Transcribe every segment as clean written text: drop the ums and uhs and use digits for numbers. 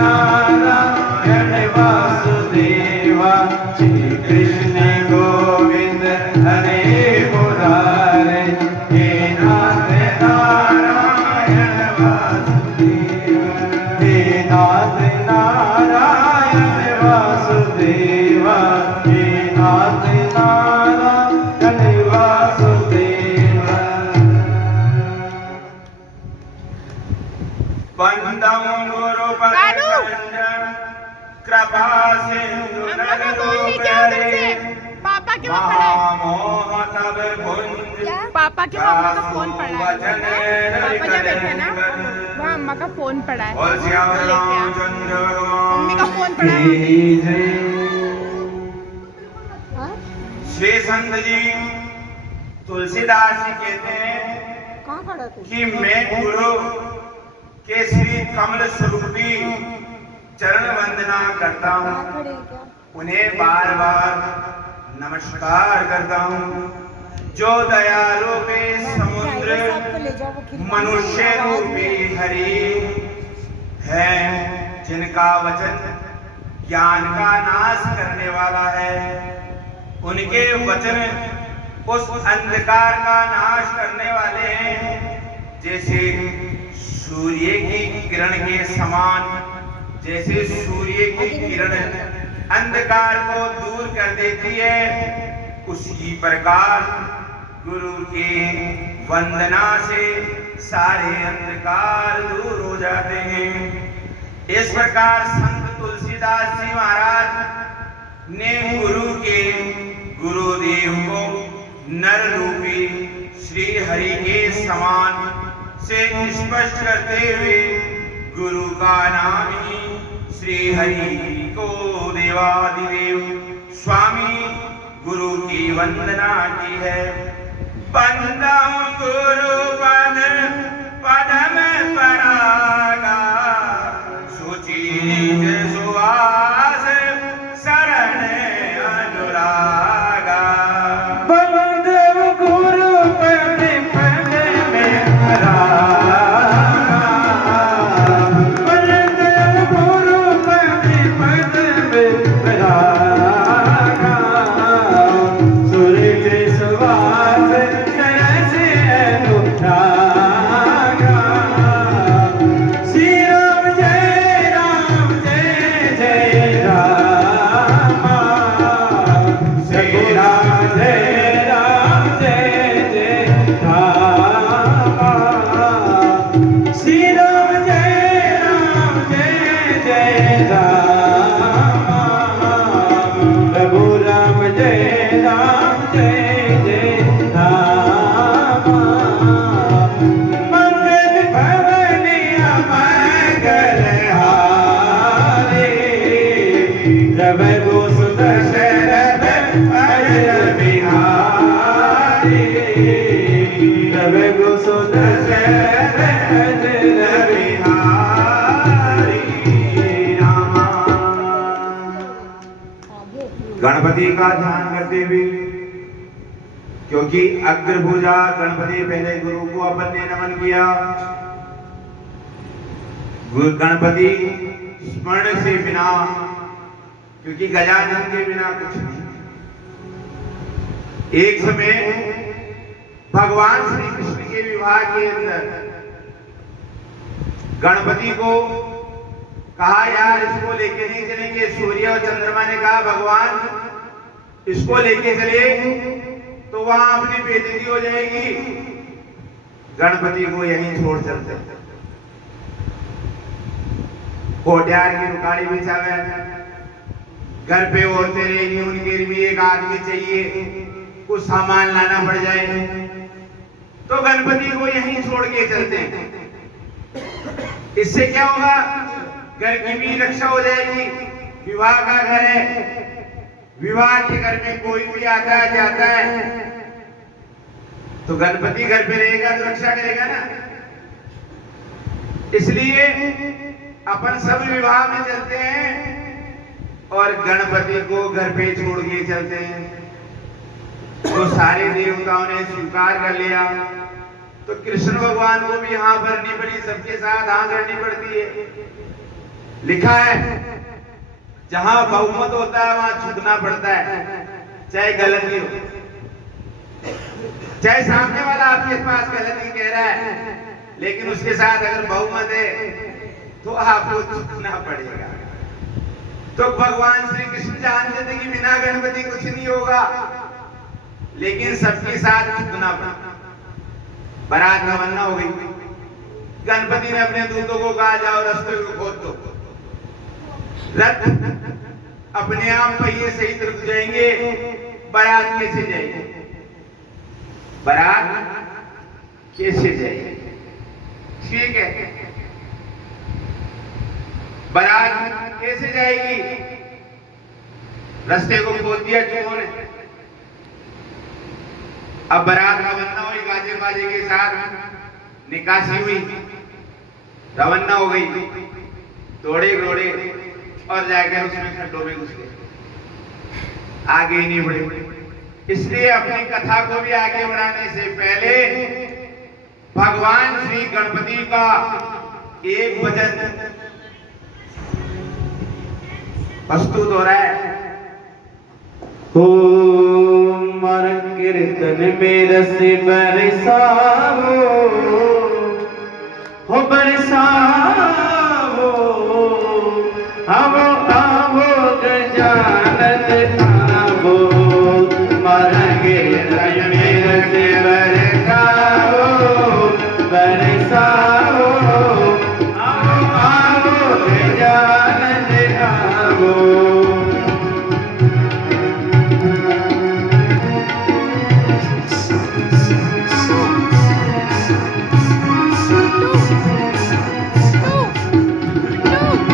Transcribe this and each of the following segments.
नारायण वासुदेवा श्री कृष्ण गोविंद हरे मुरारे हे नाथ नारायण वासुदेवा हे नाथ नारायण वासुदेवा हे नाथ नारायण वासुदेवा वंदं गुरु पदकंजं कृपा सिंधु पापा के वहाँ पड़ा है। मोह तब भुंज पापा के वहाँ अम्मा का फोन पड़ा है। पापा जब बैठे ना वहाँ अम्मा का फोन पड़ा है। और श्याम तो लेके आ। रामचंद्र मम्मी का फोन पड़ा है। श्री संत जी तुलसीदास जी कहते हैं कहाँ खड़ा तू? कि मैं गुरु के श्री कमल स्वरूपी चरण वंदना करता हूँ, उन्हें बार बार नमस्कार करता हूँ। जो दयालु पे समुद्र मनुष्य रूपी हरि है, जिनका वचन ज्ञान का नाश करने वाला है, उनके वचन उस अंधकार का नाश करने वाले हैं। जैसे सूर्य की किरण के समान, जैसे सूर्य की किरण अंधकार को दूर कर देती है, उसी प्रकार गुरु के वंदना से सारे अंधकार दूर हो जाते हैं। इस प्रकार संत तुलसीदास जी महाराज ने गुरुदेव को नर रूपी श्री हरि के समान से स्पष्ट करते हुए गुरु का नाम ही श्री हरि को देवादिदेव स्वामी गुरु की वंदना की है। बंदम गुरु पद पदम परागा सुचि सुवास शरण अनुरागा। बंदम गुरु पद पदम परागा, बंदम गुरु पद पदम परागा सुरज सुवास सरस अनुरागा। श्री राम जय राम, श्री राम जय राम श्री राम जय राम, प्रभु राम जय राम मंगल भवनिया मंगल हारे, जब गोस दशरथ अजर बिहारी, जब गोस दशरथ अजर बिहारी रामा। गणपति का ध्यान करते हुए, क्योंकि अग्रभुजा गणपति पहले गुरु को अपन ने नमन किया। गणपति स्मरण से बिना, क्योंकि गजानन के बिना कुछ नहीं। एक समय भगवान श्री कृष्ण के विवाह के अंदर गणपति को कहा यार इसको लेके नहीं चलेंगे। सूर्य और चंद्रमा ने कहा भगवान इसको लेके चले तो वहां अपनी बेइज्जती हो जाएगी, गणपति को यहीं छोड़ चलते। कोट्यार की रुकाड़ी बिछावे, घर पे औरतें रहेगी, उनके लिए एक आदमी चाहिए, कुछ सामान लाना पड़ जाए तो गणपति को यहीं छोड़ के चलते हैं। इससे क्या होगा, घर की भी रक्षा हो जाएगी। विवाह का घर है, विवाह के घर में कोई भी आता है जाता है तो गणपति घर पे रहेगा तो रक्षा करेगा ना। इसलिए अपन सब विवाह में चलते हैं और गणपति को घर पे छोड़ के चलते हैं। तो सारे देवताओं ने स्वीकार कर लिया तो कृष्ण भगवान को भी हाँ भरनी पड़ी, सबके साथ हाँ करनी पड़ती है। लिखा है जहां बहुमत होता है वहां झुकना पड़ता है, चाहे गलती हो, चाहे सामने वाला आपके पास गलती कह रहा है, लेकिन उसके साथ अगर बहुमत है तो आपको झुकना पड़ेगा। तो भगवान श्री कृष्ण जानते थे कि बिना गणपति कुछ नहीं होगा, लेकिन सबके साथ झुकना पड़ा। बारात रवाना हो गई, गणपति ने अपने दूतों को कहा जाओ रास्ते को खोद दो। रथ अपने आप पहिए सहित रुक जाएंगे, बारात कैसे जाएगी? बारात कैसे जाएगी? ठीक है, बारात कैसे जाएगी? रास्ते को खोद दिया चोरों ने। अब बारात रवाना हुई, गाजे बाजे के साथ निकासी हुई, रवाना हो गई, दौड़े दौड़े और जाकर उसमें खड्डों में घुस गए, आगे ही नहीं बढ़े। इसलिए अपनी कथा को भी आगे बढ़ाने से पहले भगवान श्री गणपति का एक भजन प्रस्तुत हो रहा है। मर कीर्तन में रस बरसाओ, हो बरसाओ, आवो आवो गजानन आवो, मर कीर्तन में रस बरसाओ, बरसाओ, आवो आवो गजानन आवो।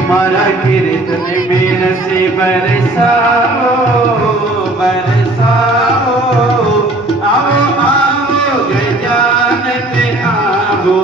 मारा कीर्तन में रस बरसाओ, बरसाओ, आओ आओ गजानन आवो।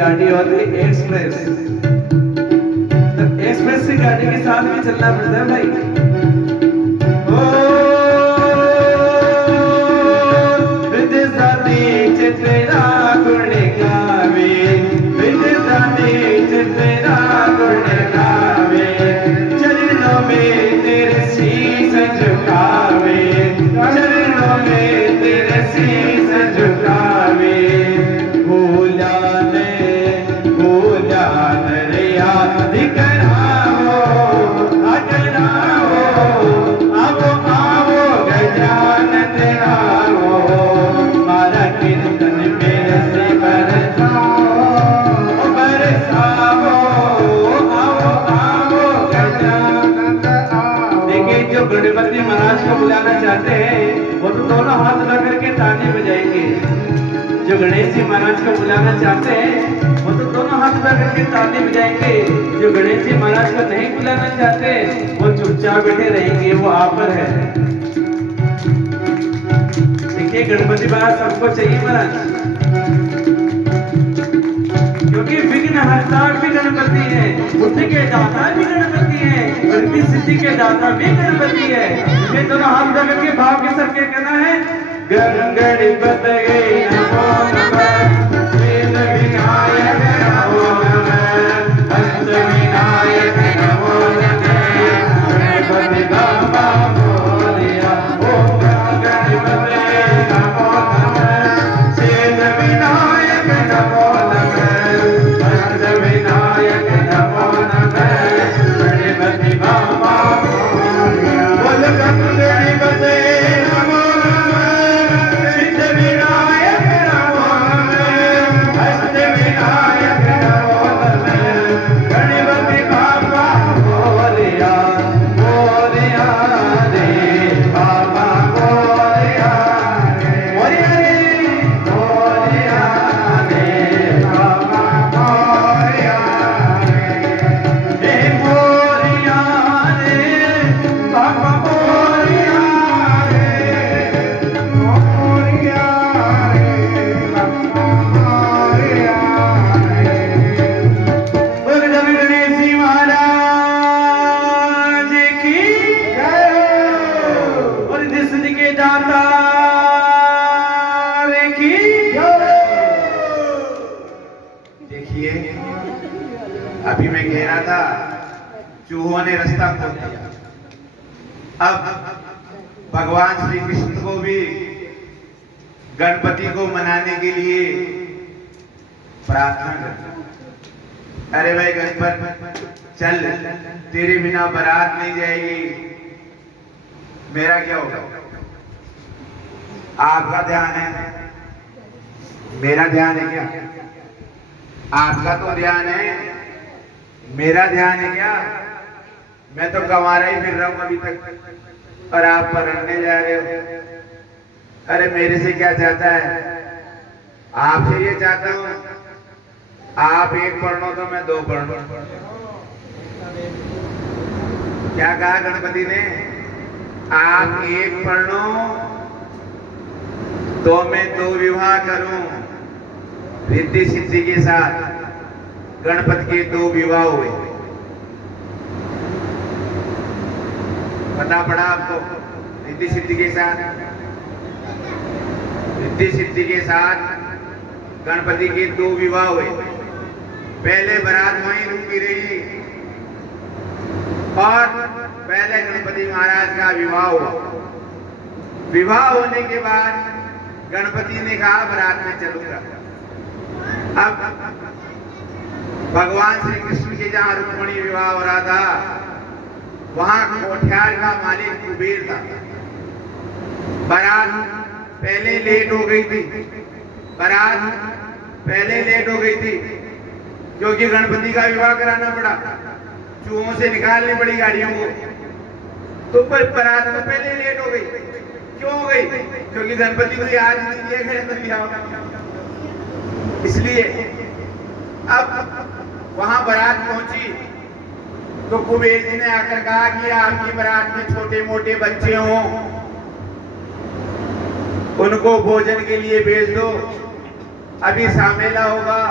गाड़ी होती है एक्सप्रेस, तो एक्सप्रेस की गाड़ी के साथ में चलना पड़ता है भाई। ओ विद्यार्थी तेरा गुण गावे, विद्यार्थी तेरा गुण गावे, चरणों में तेरे शीश झुकावे, चरणों में तेरे शीश झुकावे। भूला रे याद कराओ, कराओ, आओ आओ गजानन आओ, मारा कीर्तन मेरे से बरसाओ, बरसाओ, आओ आओ गजानन आओ। देखिए जो गणपति महाराज को बुलाना चाहते हैं वो तो दोनों हाथ लगा करके ताली बजाएंगे। जो गणेश जी महाराज को बुलाना चाहते हैं वो तो दोनों हाथ लगा करके ताली बजाएंगे। जो गणेश जी महाराज को नहीं बुलाना चाहते वो चुपचाप बैठे रहेंगे, वो आप पर है। देखिए गणपति महाराज सबको चाहिए महाराज, क्योंकि विघ्न हरता भी गणपति है, बुद्धि के दाता भी गणपति है, वृद्धि सिद्धि के दाता भी गणपति है। ये दोनों हाथ लगा करके भाव के सबके कहना है गणपतये नमो नमः, वेद विनायक नमो नमः, हस्त विनायक नमो नमः, गणपति बाबा मोरया। ओम गणपतये नमो नमः, वेद विनायक नमो नमः, हस्त विनायक नमो नमः, गणपति बाबा मोरया। बोल गणपतये नमो नमः, सिद्ध विनायक नमो नमः, हस्त विनायक नमो नमः, गणपति बाबा मोरया। मोरया रे बाबा मोरया रे, मोरया रे बाबा मोरया रे, हे मोरया रे बाबा मोरया रे, मोरया रे बाबा मोरया रे। बोल जय गणेश जी महाराज की जय, और जिस के दाता की जय। देखिए अभी मैं कह रहा था चूहों ने रास्ता खोल दिया। अब भगवान श्री कृष्ण को भी गणपति को मनाने के लिए प्रार्थना करना। अरे भाई गणपत चल, तेरे बिना बारात नहीं जाएगी, मेरा क्या होगा? आपका ध्यान है, मेरा ध्यान है क्या? आपका तो ध्यान है, मेरा ध्यान है क्या? मैं तो गंवारा ही फिर रहा हूं अभी तक, और आप पढ़ने जा रहे हो। अरे मेरे से क्या चाहता है? आपसे ये चाहता हूं आप एक पढ़ लो तो मैं दो पढ़ लूं। क्या कहा गणपति ने? आप एक पढ़ लो तो मैं दो विवाह करूं। रिद्धि सिद्धि के साथ गणपति के दो विवाह हुए। पता पड़ा आपको? रिद्धि सिद्धि के साथ, रिद्धि सिद्धि के साथ गणपति के दो विवाह हुए। पहले बारात वहीं रुकी रही और पहले गणपति महाराज का विवाह हुआ। विवाह होने के बाद गणपति ने कहा बारात में चलूंगा। अब भगवान श्री कृष्ण के जहां रुक्मिणी विवाह हो रहा था वहां कोठियार का मालिक कुबेर था। बारात पहले लेट हो गई थी, बारात पहले लेट हो गई थी क्योंकि गणपति का विवाह कराना पड़ा, चूहों से निकालनी पड़ी गाड़ियों को, तो बारात तो पहले लेट हो गई। क्यों हो गई? क्योंकि गणपति को आज नहीं दिया गया तो क्या होगा, इसलिए। अब वहां बारात पहुंची तो कुबेर जी ने आकर कहा कि आपकी बारात में छोटे मोटे बच्चे हों, उनको भोजन के लिए भेज दो, अभी शामेला होगा,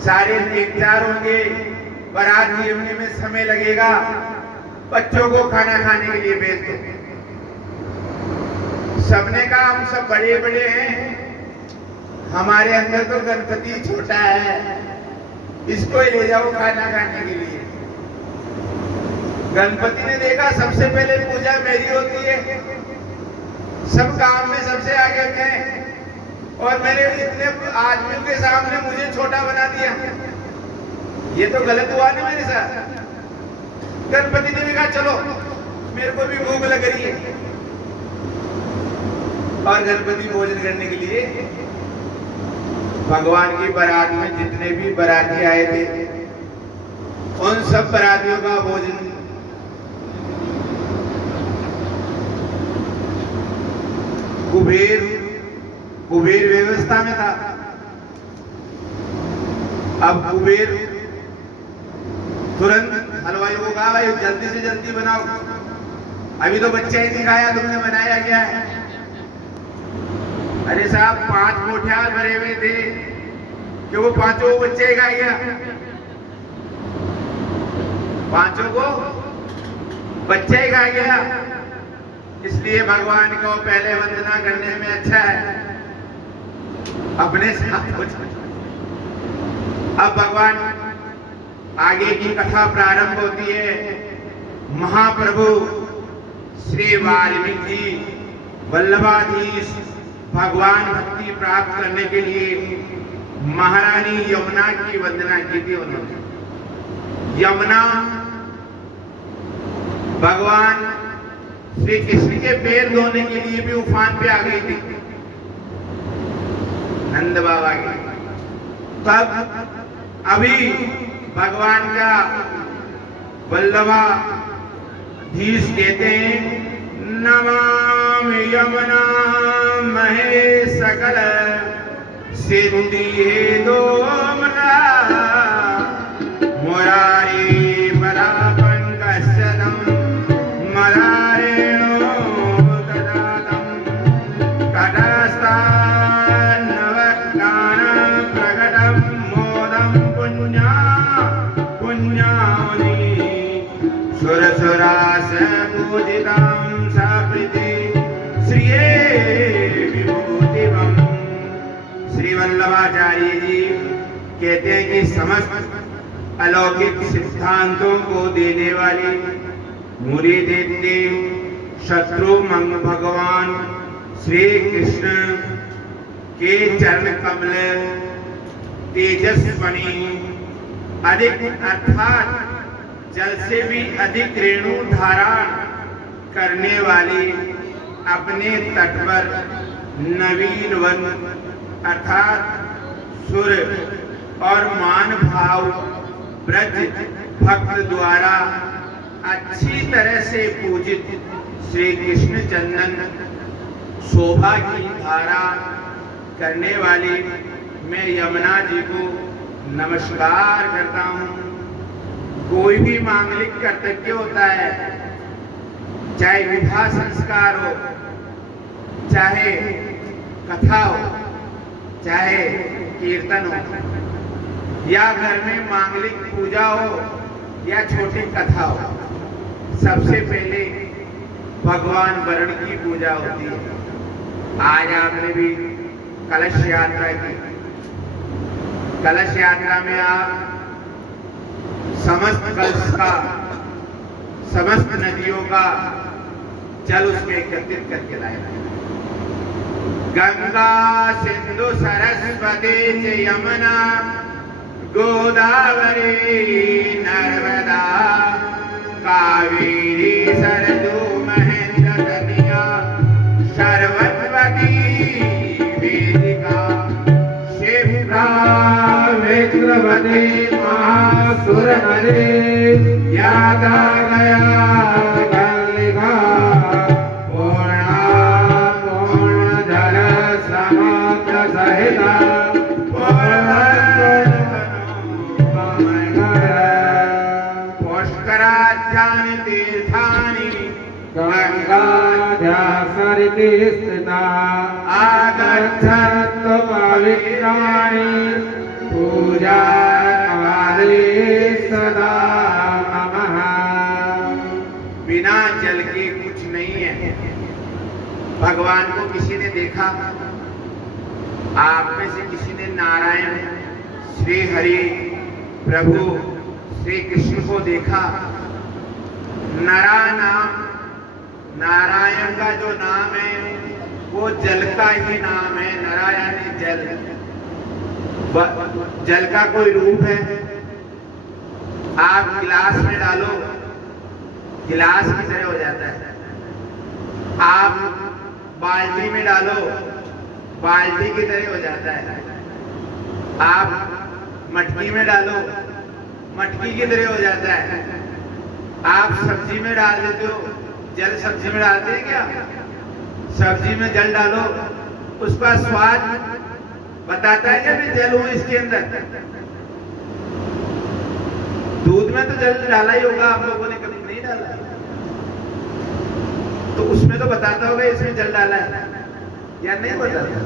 सारे इंतजार होंगे, बारात जीवने में समय लगेगा, बच्चों को खाना खाने के लिए भेज दो। सबने कहा हम सब बड़े बड़े हैं, हमारे अंदर तो गणपति छोटा है, इसको ही ले जाओ खाना खाने के लिए। गणपति ने देखा सबसे पहले पूजा मेरी होती है, सब काम में सबसे आगे थे और मेरे इतने आदमियों के सामने मुझे छोटा बना दिया, ये तो गलत हुआ ना मेरे साथ। गणपति ने भी कहा चलो मेरे को भी भूख लग रही है, और गणपति भोजन करने के लिए भगवान की बारात में जितने भी बाराती आए थे उन सब बारातियों का भोजन कुबेर व्यवस्था में था। अब कुबेर तुरंत हलवाई को कहा भाई जल्दी से जल्दी बनाओ, अभी तो बच्चा ही नहीं खाया, तुमने बनाया क्या है? अरे साहब 5 कोठियार भरे हुए थे कि वो 5 बच्चे ही खा गया, 5 को बच्चा ही खा गया। इसलिए भगवान को पहले वंदना करने में अच्छा है अपने साथ हो जाए। अब भगवान आगे की कथा प्रारंभ होती है। महाप्रभु श्री वाल्मीकि वल्लभाधीश भगवान भक्ति प्राप्त करने के लिए महारानी यमुना की वंदना की थी उन्होंने। यमुना भगवान श्री कृष्ण के पैर धोने के लिए भी उफान पे आ गई थी नंद बाबा की। तब अभी भगवान का वल्लभाधीश कहते हैं नमामि यमुना महे सकल सिद्धि हेतो मुरारी बला पंकजदं मदारेणो ददातं कटस्थान्नवज्ञानं प्रकटं मोदं पुण्यानि सुरसुरास पूजितं साप्रीति श्रिये विभूतिवम्। श्री वल्लभाचार्य जी कहते हैं कि समस्त अलौकिक सिद्धांतों को देने वाले मुरी देते शत्रु मंग भगवान श्री कृष्ण के चरण कमल तेजस्वनी अधिक अर्थात जल से भी अधिक रेणु धारण करने वाली अपने तट पर नवीन वन अर्थात सुर और मान भाव ब्रज भक्त द्वारा अच्छी तरह से पूजित श्री कृष्ण चंदन शोभा की धारा करने वाली मैं यमुना जी को नमस्कार करता हूँ। कोई भी मांगलिक कर्तव्य होता है, चाहे विवाह संस्कार हो, चाहे कथा हो, चाहे कीर्तन हो, या घर में मांगलिक पूजा हो या छोटी कथा हो, सबसे पहले भगवान वरुण की पूजा होती है। आज आपने भी कलश यात्रा की। कलश यात्रा में आप समस्त कलश का, समस्त नदियों का जल उसमें एकत्रित करके लाए। गंगा सिंधु सरस्वती च यमुना गोदावरी नर्मदा कावेरी सरजू महेंद्र कन्या सरस्वती वेदिका शिप्रा विक्रमती महासुर नरे यादा गया गलिका पूर्णा पूर्ण जल समाप्त सहिता पुष्कराध्यानि तीर्थानि गंगाध्यासरिति स्थिता आगच्छन्तु पवित्राणि पूजा भगवान को किसी ने देखा? आप में से किसी ने नारायण श्री हरि प्रभु श्री कृष्ण को देखा? नरा नाम, नारायण का जो नाम है वो जल का ही नाम है। नरा यानी जल, जल का कोई रूप है। आप गिलास में डालो, गिलास की तरह हो जाता है। आप बाल्टी में डालो, बाल्टी की तरह हो जाता है। आप मटकी में डालो, मटकी की तरह हो जाता है। आप सब्जी में डाल देते हो, जल सब्जी में डालते हैं क्या? सब्जी में जल डालो, उसका स्वाद बताता है क्या मैं जल हूं इसके अंदर? दूध में तो जल डाला ही होगा, आप लोगों ने कभी नहीं डाला, तो उसमें तो बताता होगा इसमें जल डाला है या नहीं बताता?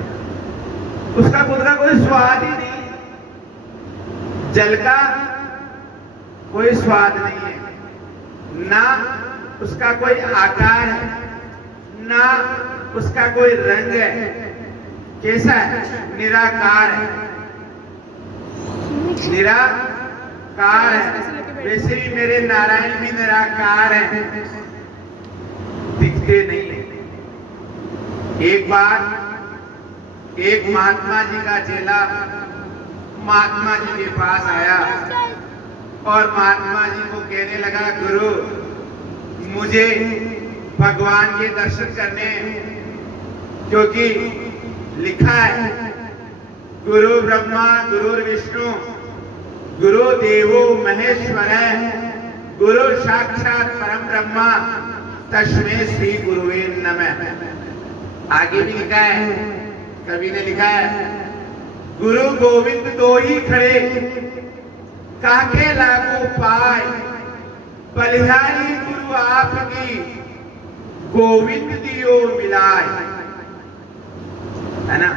उसका खुद का कोई स्वाद ही नहीं, जल का कोई स्वाद नहीं है, ना उसका कोई आकार है, ना उसका कोई रंग है। कैसा है? निराकार है, निराकार है। वैसे भी मेरे नारायण भी निराकार है, दिखते नहीं है। एक बार एक महात्मा जी का चेला महात्मा जी के पास आया और महात्मा जी को कहने लगा, गुरु मुझे भगवान के दर्शन करने, क्योंकि लिखा है गुरु ब्रह्मा गुरु विष्णु गुरु देवो महेश्वर, गुरु साक्षात परम ब्रह्मा तस्मै श्री गुरुवे नमः। आगे भी लिखा है, कवि ने लिखा है, गुरु गोविंद दो ही खड़े काके लागू पाए, बलिहारी गुरु आपकी गोविंद दियो मिलाए। है ना?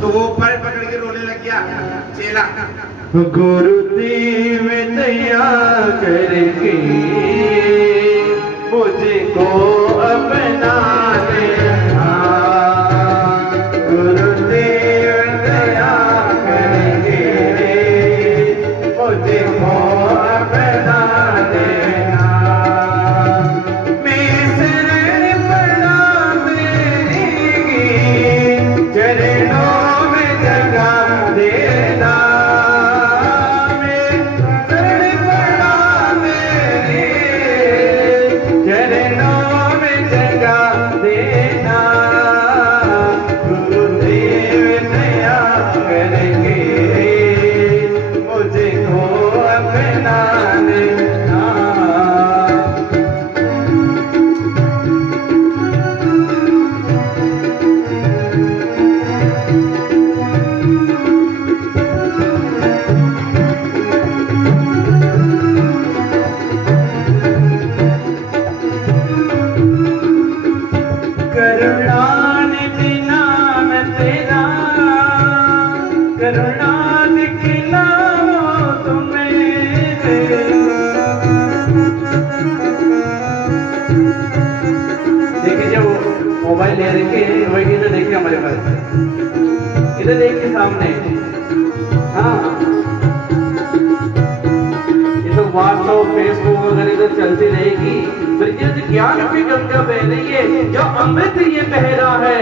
तो वो पर पकड़ के रोने लग गया चेला। गुरुदेव दया करके मुझको अपना लेना, गुरुदेव दया करके मुझको अपना लेना। मैं शरण पड़ा मेरी चरणों में जगह देना, मैं शरण पड़ा मेरी चरणों में जगह देना। गुरुदेव दया करके मुझको अपना लेना। करुणानिधि नाम तेरा, करुणानिधि नाम तुम्हें। देखिए जब मोबाइल ले रखे वही तो देखिए हमारे पास, इधर देखिए सामने। हाँ, ये तो व्हाट्सएप फेसबुक वगैरह इधर चलती रहेगी, फिर ज्ञान भी गंगा बह रही है, जो अमृत ये बह रहा है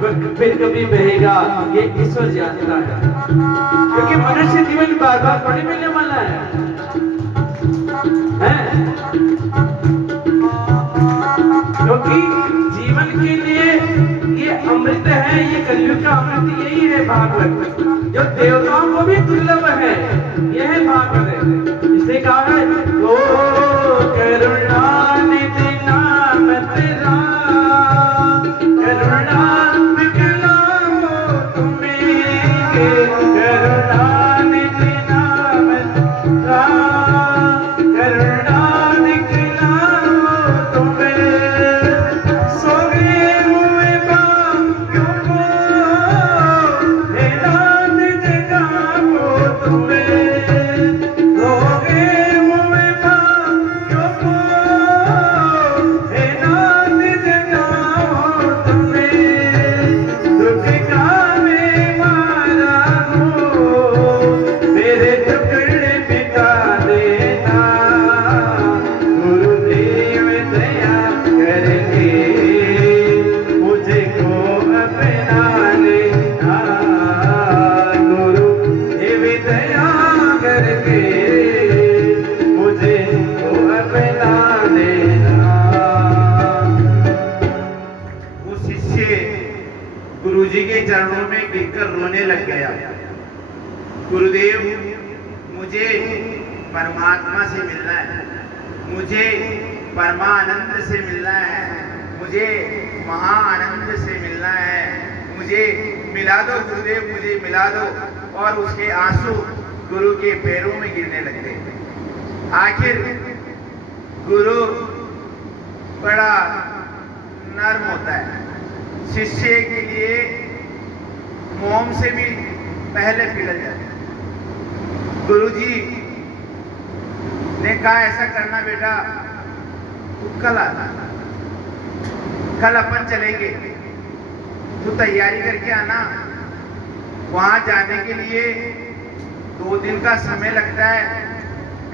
वह फिर कभी बहेगा, ये ईश्वर जानता है। क्योंकि मनुष्य जीवन बार बार थोड़ी मिलने वाला है? क्योंकि जीवन के लिए ये अमृत है, ये कलयुग का अमृत यही है भागवत, जो देवताओं को भी दुर्लभ है, यह है भागवत। इसे कहा है ओ करुणानिधि नाम तेरा, करुणा निकलाओ तुम्हें, करुणानिधि नाम तेरा, करुणा निकलाओ तुम्हें। सोए हुए भाग्यों को हैरान जगाओ तुम्हें, सोए हुए देखकर रोने लग गया। गुरुदेव, मुझे परमात्मा से मिलना है, मुझे परमानंद से मिलना है, मुझे महाआनंद से मिलना है, मुझे मिला दो गुरुदेव, मुझे मिला दो। और उसके आंसू गुरु के पैरों में गिरने लग गए। आखिर गुरु बड़ा नर्म होता है, शिष्य के लिए मोम से भी पहले पिघल जाता है। गुरु जी ने कहा ऐसा करना बेटा, तू कल आना, कल अपन चलेंगे, तू तैयारी करके आना। वहां जाने के लिए 2 दिन का समय लगता है।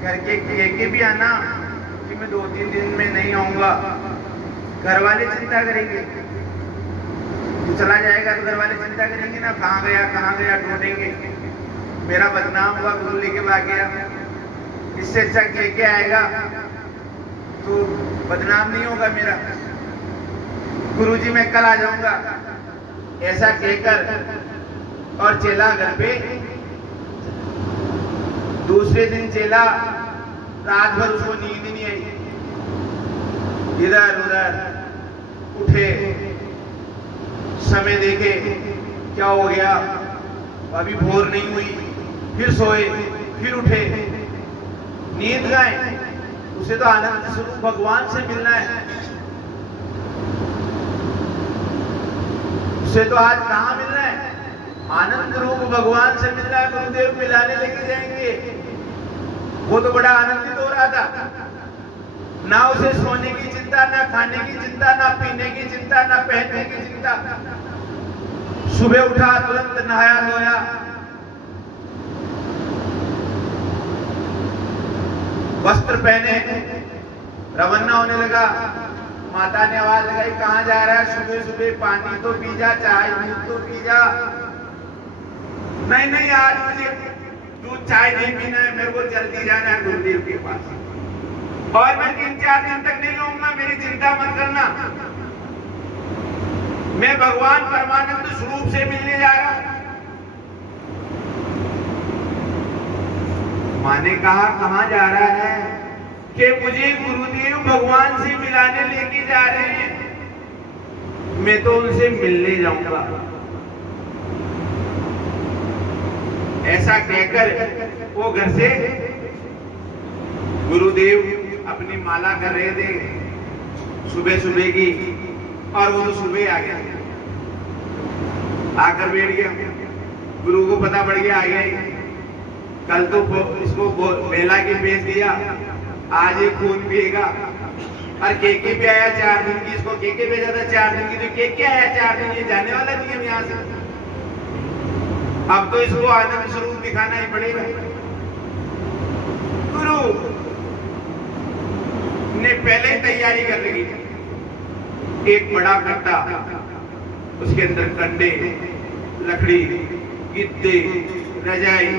घर के कह के भी आना कि मैं 2-3 दिन में नहीं आऊंगा, घर वाले चिंता करेंगे। तू चला जाएगा तो घर वाले चिंता करेंगे ना, कहाँ गया ढूंढेंगे, मेरा बदनाम हुआ, गुरु लेके भाग गया। इससे अच्छा कह के आएगा तो बदनाम नहीं होगा मेरा। गुरु जी मैं कल आ जाऊंगा, ऐसा कहकर और चेला घर पे। दूसरे दिन चेला रात भर उसको नींद नहीं आई, इधर उधर उठे, समय देखे क्या हो गया, अभी भोर नहीं हुई, फिर सोए, फिर उठे, नींद गए। उसे तो आनंद स्वरूप भगवान से मिलना है, उसे तो आज कहाँ मिलना है, आनंद रूप भगवान से मिलना है। गुरुदेव मिलाने लेके जाएंगे। वो तो बड़ा आनंदित हो रहा था, ना उसे सोने की चिंता, ना खाने की चिंता, ना पीने की चिंता, ना पहनने की चिंता। सुबह उठा, तुरंत नहाया धोया, वस्त्र पहने, रवाना होने लगा। माता ने आवाज लगाई, कहाँ जा रहा है, सुबह सुबह पानी तो पी जा, चाय दूध तो पी जा। नहीं, आज मुझे दूध चाय नहीं पीना है, मेरे को जल्दी जाना है गुरुदेव के पास, और मैं 3-4 दिन तक नहीं आऊंगा, मेरी चिंता मत करना, मैं भगवान परमानंद स्वरूप से मिलने जा रहा हूं। मां ने कहा, कहां जा रहा है? कि मुझे गुरुदेव भगवान से मिलाने लेके जा रहे हैं, मैं तो उनसे मिलने जाऊंगा। ऐसा कहकर वो घर से गुरुदेव अपनी माला कर रहे थे सुबह सुबह की, और वो तो सुबह आ गया, आकर बैठ गया। गुरु को पता पड़ गया, आ गया, कल तो इसको बेला के बेच दिया, आज ये खून पिएगा। और केके भी आया 4 दिन की, इसको केके भेजा था 4 दिन की, तो केके आया 4 दिन, ये जाने वाला नहीं है यहाँ से। अब तो इसको आनंद स्वरूप दिखाना ही पड़ेगा। गुरु ने पहले ही तैयारी कर रही थी। एक बड़ा कट्टा, उसके अंदर कंडे, लकड़ी, गिद्दे, रजाई,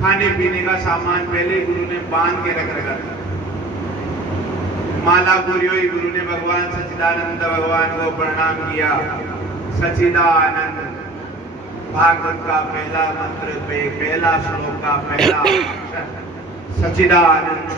खाने पीने का सामान पहले गुरु ने बांध के रख रखा था। माला पूरी हुई, गुरु ने भगवान सच्चिदानंद भगवान को प्रणाम किया। सच्चिदानंद भागवत का पहला मंत्र पे, पहला श्लोक का पहला अक्षर सच्चिदानंद।